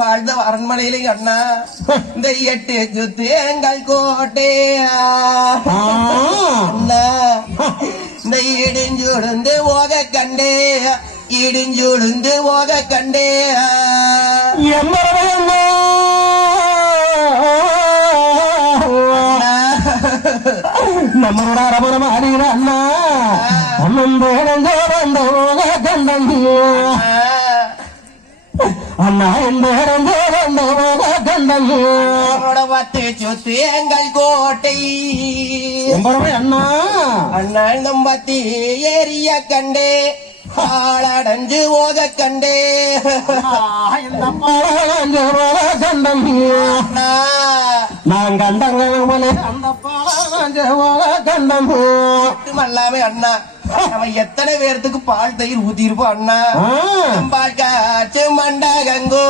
வாழ்ந்த அரண்மனையிலேங்க அண்ணா இந்த 8 சுத்து எங்கள் கோட்டை அண்ணா இந்த இடிஞ்சுடுந்து ஓக கண்டே இடிஞ்சுடுந்து ஓக கண்டே நம்மளோட அரபுரம் அறிகிற அண்ணா அண்ணன் அண்ணா என்னோட 10 சுத்து எங்கள் கோட்டை அண்ணா அண்ணா இந்த 10 ஏரிய கண்டே ஆளடைஞ்சு ஓத கண்டே நான் கண்டங்களே அந்த கண்டம் மட்டுமல்லாமே அண்ணா அவன் எத்தனை பேர்த்துக்கு பால் தயிர் ஊத்திருப்போம் அண்ணா பால் காய்ச்சி மண்டா கங்கோ